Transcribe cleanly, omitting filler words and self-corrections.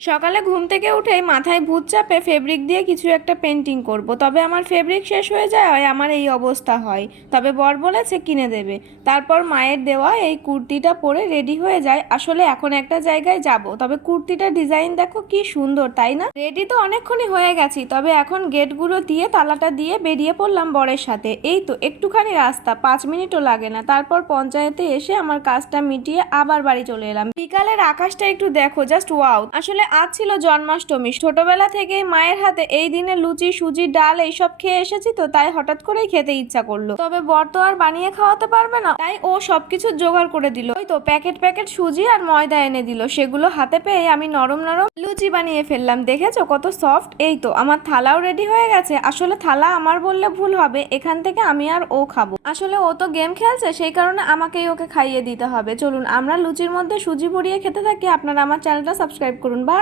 সকালে ঘুম থেকে উঠেই মাথায় ভূত চাপে ফেব্রিক দিয়ে কিছু একটা পেন্টিং করব, তবে আমার ফেব্রিক শেষ হয়ে যায় আমার এই অবস্থা হয়। তবে বর বলেছে কিনে দেবে। তারপর মায়ের দেওয়া এই কুর্তিটা পরে রেডি হয়ে যায়। আসলে এখন একটা জায়গায় যাব, তবে কুর্তিটার ডিজাইন দেখো কি সুন্দর, তাই না? রেডি তো অনেকক্ষণই হয়ে গেছি, তবে এখন গেটগুলো দিয়ে তালাটা দিয়ে বেরিয়ে পড়লাম বরের সাথে। এই তো একটুখানি রাস্তা, 5 মিনিটও লাগে না। তারপর পঞ্চায়েতে এসে আমার কাজটা মিটিয়ে আবার বাড়ি চলে এলাম। বিকালের আকাশটা একটু দেখো, জাস্ট ওয়াও। আসলে আজ ছিল জন্মাষ্টমী। ছোটবেলা থেকেই মায়ের হাতে এই দিনে লুচি, সুজি, ডাল এইসব খেয়ে এসেছি, তো তাই হঠাৎ করেই খেতে ইচ্ছা করলো। তবে বর তো আর বানিয়ে খাওয়াতে পারবে না, তাই ও সবকিছু জোগাড় করে দিল। ওই তো প্যাকেট প্যাকেট সুজি আর ময়দা এনে দিল। সেগুলো হাতে পেয়ে আমি নরম নরম লুচি বানিয়ে ফেললাম। দেখেছো কত সফট। এই তো আমার থালাও রেডি হয়ে গেছে। আসলে থালা আমার বললে ভুল হবে, এখান থেকে আমি আর ও খাবো। আসলে ও তো গেম খেলছে, সেই কারণে আমাকেই ওকে খাইয়ে দিতে হবে। চলুন আমরা লুচির মধ্যে সুজি ভরিয়ে খেতে থাকি। আপনারা আমার চ্যানেলটা সাবস্ক্রাইব করুন। বাই।